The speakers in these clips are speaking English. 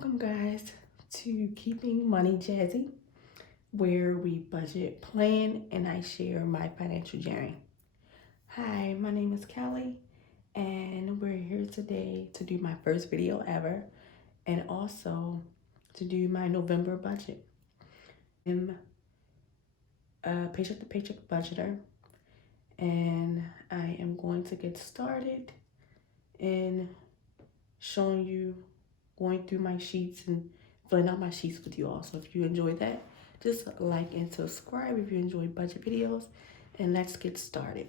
Welcome, guys, to Keeping Money Jazzy, where we budget, plan, and I share my financial journey. Hi, my name is Kelly, and we're here today to do my first video ever and also to do my November budget. I'm a paycheck to paycheck budgeter, and I am going to get started in showing you, going through my sheets and filling out my sheets with you all. So if you enjoyed that, just like and subscribe if you enjoy budget videos, and let's get started.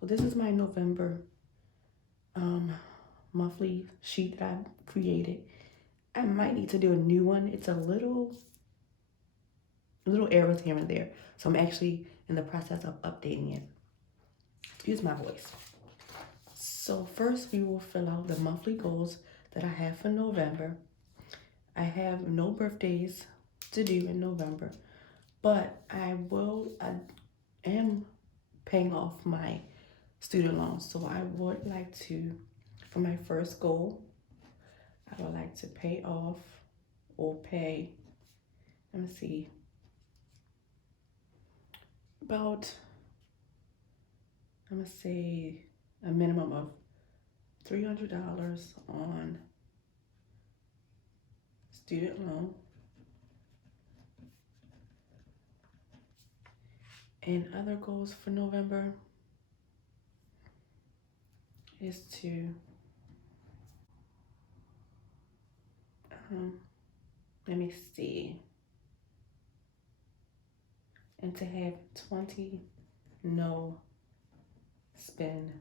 So this is my November monthly sheet that I created. I might need to do a new one. It's a little errors here and there, so I'm actually in the process of updating it. Excuse my voice. So first we will fill out the monthly goals that I have for November. I have no birthdays to do in November, but I am paying off my student loans. So I would like to, for my first goal, I would like to pay off or pay, let me see, about, I'm gonna say a minimum of $300 on student loan. And other goals for November is to, let me see, and to have 20 no spend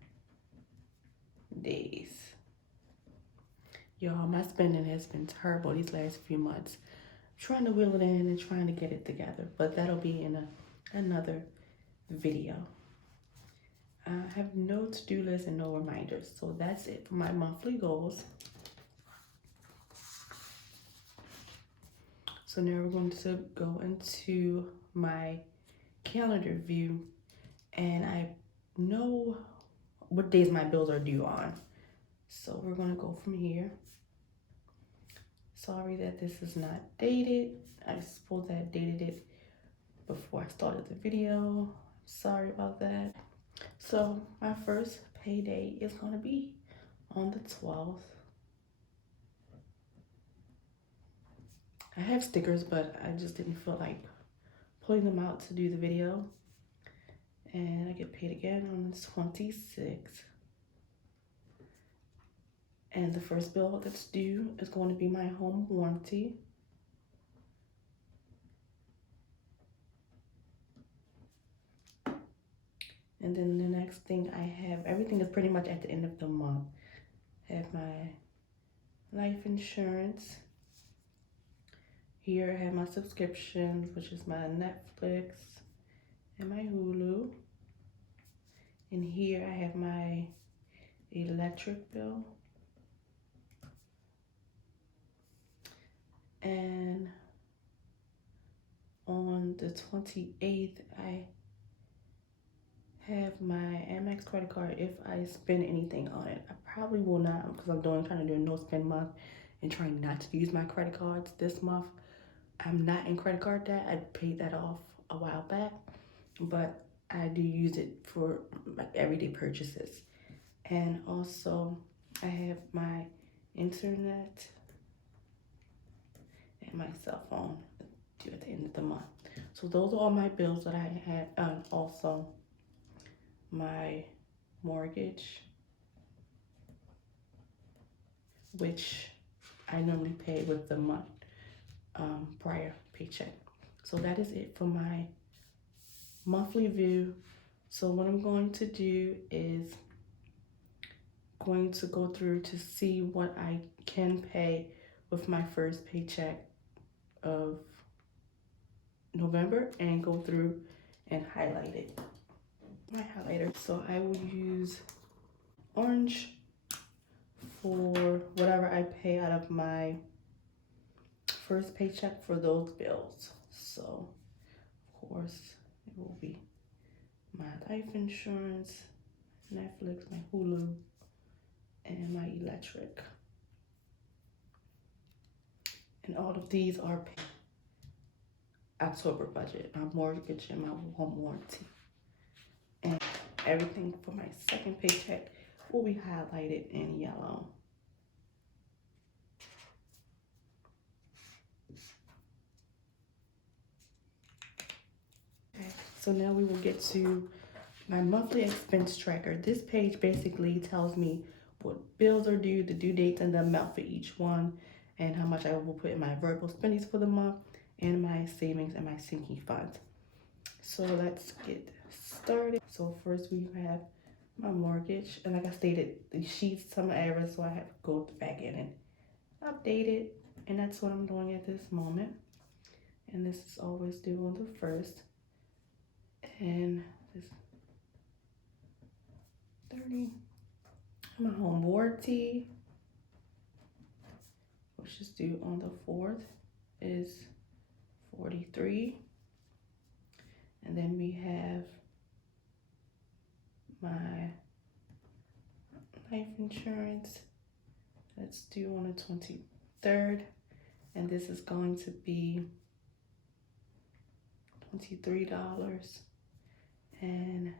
days. Y'all, my spending has been terrible these last few months. Trying to wheel it in and trying to get it together, but that'll be in another video. I have no to-do list and no reminders, so that's it for my monthly goals. So now we're going to go into my calendar view, and I know what days my bills are due on. So we're gonna go from here. Sorry that this is not dated. I suppose I dated it before I started the video. Sorry about that. So my first payday is gonna be on the 12th. I have stickers, but I just didn't feel like pulling them out to do the video. And I get paid again on the 26th. And the first bill that's due is going to be my home warranty. And then the next thing I have, everything is pretty much at the end of the month. I have my life insurance. Here I have my subscriptions, which is my Netflix and my Hulu. And here I have my electric bill. And on the 28th, I have my Amex credit card if I spend anything on it. I probably will not, because I'm trying to do a no spend month and trying not to use my credit cards this month. I'm not in credit card debt. I paid that off a while back, but I do use it for like everyday purchases. And also I have my internet and my cell phone due at the end of the month. So those are all my bills that I had. Also my mortgage, which I normally pay with the month prior paycheck. So that is it for my monthly view. So what I'm going to do is going to go through to see what I can pay with my first paycheck of November and go through and highlight it. My highlighter. So I will use orange for whatever I pay out of my first paycheck for those bills. So of course it will be my life insurance, Netflix, my Hulu, and my electric. And all of these are October budget, my mortgage and my home warranty. And everything for my second paycheck will be highlighted in yellow. Okay, so now we will get to my monthly expense tracker. This page basically tells me what bills are due, the due dates, and the amount for each one, and how much I will put in my variable spendings for the month, and my savings and my sinking funds. So let's get started. So first we have my mortgage, and like I stated, the sheets some errors, so I have to go back in and update it, and that's what I'm doing at this moment. And this is always due on the first, and this 30. My home warranty, which is due on the 4th, is 43. And then we have my life insurance that's due on the 23rd, and this is going to be $23. And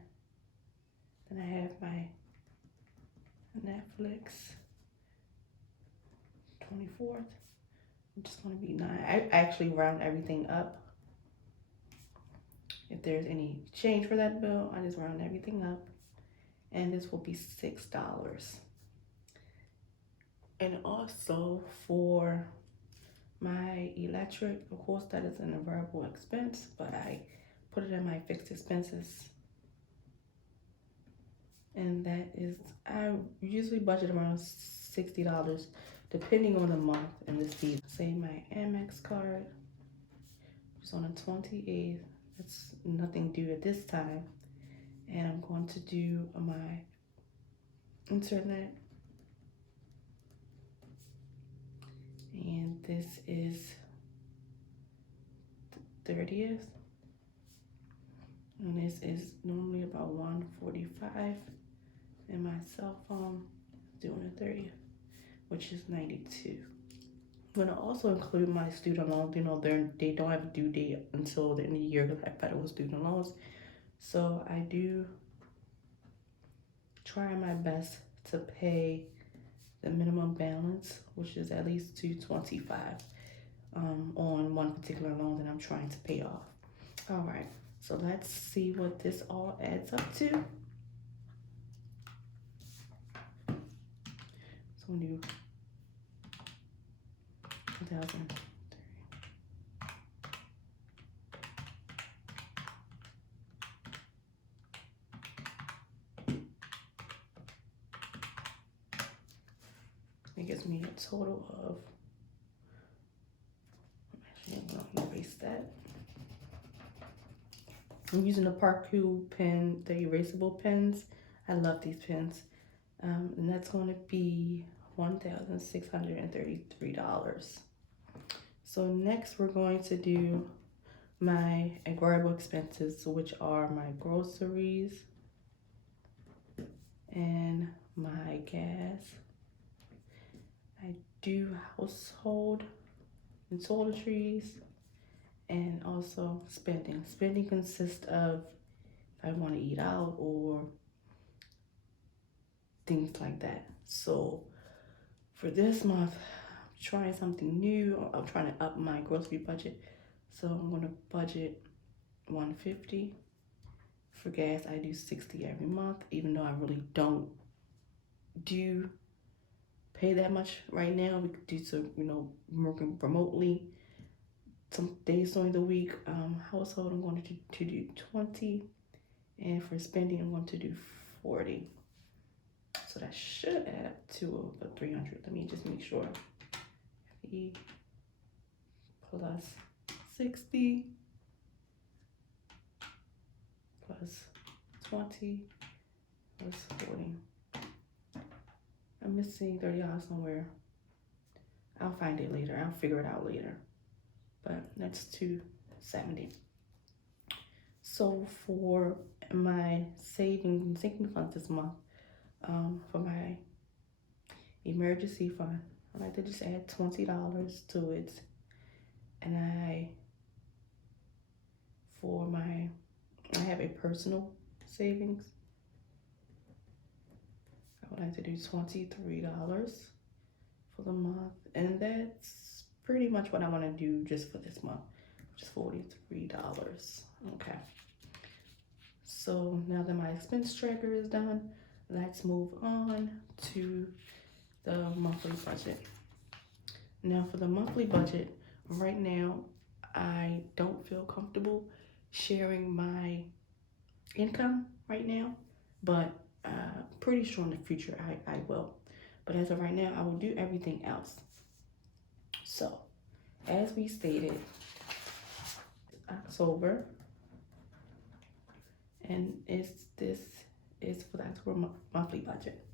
then I have my Netflix 24th, which is going to be 9. I actually round everything up. If there's any change for that bill, I just round everything up, and this will be $6. And also for my electric, of course, that is an variable expense, but I put it in my fixed expenses. And that is, I usually budget around $60 depending on the month and the season. Say my Amex card is on the 28th. That's nothing due at this time. And I'm going to do my internet. And this is the 30th. And this is normally about $145. And my cell phone is due on the 30th, which is $92. I'm gonna also include my student loans. You know, they don't have a due date until the end of the year because I federal student loans. So I do try my best to pay the minimum balance, which is at least $225 on one particular loan that I'm trying to pay off. All right, so let's see what this all adds up to. So we'll do 2000. It gives me a total of, I'm gonna erase that. I'm using the Parkoo pen, the erasable pens. I love these pens. And that's gonna be $1,633. So next we're going to do my variable expenses, which are my groceries and my gas. I do household and toiletries, and also spending. Spending consists of if I want to eat out or things like that. So for this month, I'm trying something new. I'm trying to up my grocery budget. So I'm gonna budget $150. For gas, I do $60 every month, even though I really don't do pay that much right now due to, you know, working remotely some days during the week. Household, I'm going to do 20, and for spending, I'm going to do 40. So that should add up to about 300. Let me just make sure. 50 plus 60 plus 20 plus 40. I'm missing $30 somewhere. I'll find it later. I'll figure it out later. But that's $270. So for my saving sinking funds this month, for my emergency fund, I like to just add $20 to it. And I have a personal savings. I would like to do $23 for the month, and that's pretty much what I want to do just for this month, which is $43. Okay. So now that my expense tracker is done, let's move on to the monthly budget. Now for the monthly budget, right now, I don't feel comfortable sharing my income right now, but pretty sure in the future I will. But as of right now, I will do everything else. So, as we stated, October, and this is for the October monthly budget.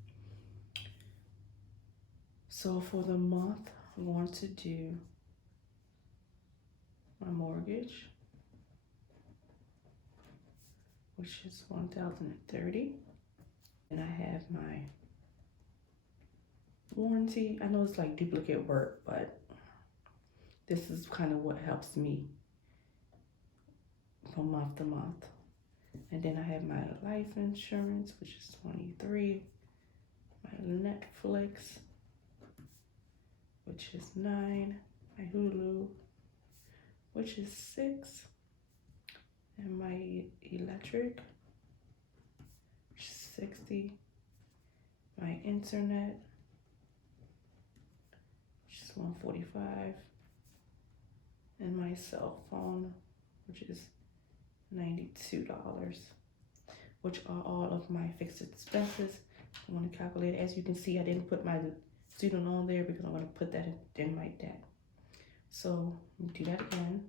So for the month, I'm going to do my mortgage, which is $1,030, and I have my warranty. I know it's like duplicate work, but this is kind of what helps me from month to month. And then I have my life insurance, which is $23, my Netflix, which is $9, my Hulu, which is $6, and my electric, which is $60, my internet, which is $145, and my cell phone, which is $92, which are all of my fixed expenses. I want to calculate it. As you can see, I didn't put my student on there because I'm going to put that in my debt. So let me do that again.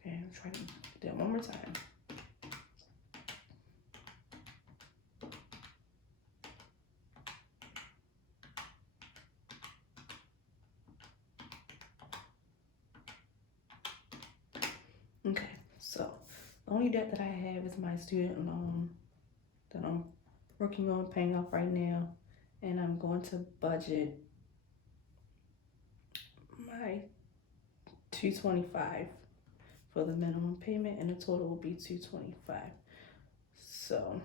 Okay, I'm trying to do that one more time. Okay, so the only debt that I have is my student loan that I'm working on paying off right now, and I'm going to budget my $225 for the minimum payment, and the total will be $225. So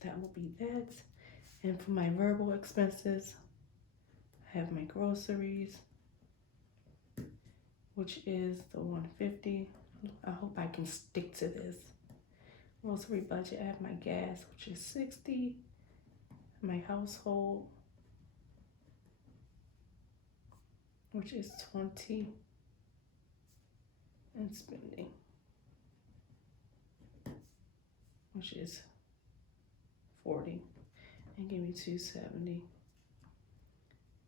that will be that. And for my verbal expenses, I have my groceries, which is the $150. I hope I can stick to this grocery budget. I have my gas, which is $60, my household, which is $20, and spending, which is $40, and give me $270.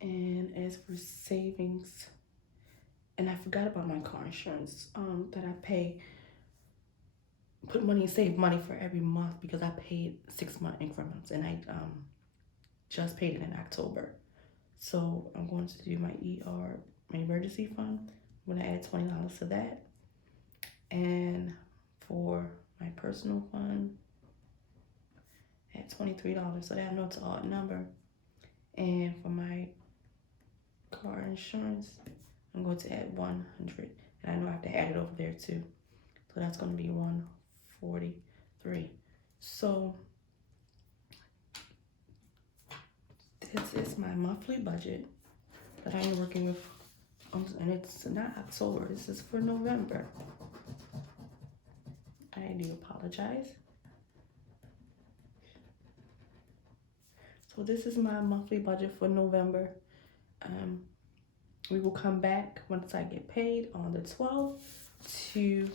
And as for savings, and I forgot about my car insurance that I put money and save money for every month because I paid 6-month increments, and I just paid it in October. So I'm going to do my my emergency fund. I'm going to add $20 to that. And for my personal fund, add $23. So that I know it's an odd number. And for my car insurance, I'm going to add $100. And I know I have to add it over there too. So that's going to be $143. So this is my monthly budget that I am working with. And it's not October, this is for November. I do apologize. So this is my monthly budget for November. We will come back once I get paid on the 12th to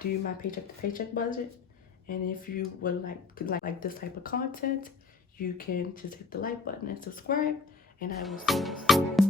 do my paycheck to paycheck budget. And if you would like this type of content, you can just hit the like button and subscribe, and I will see you soon.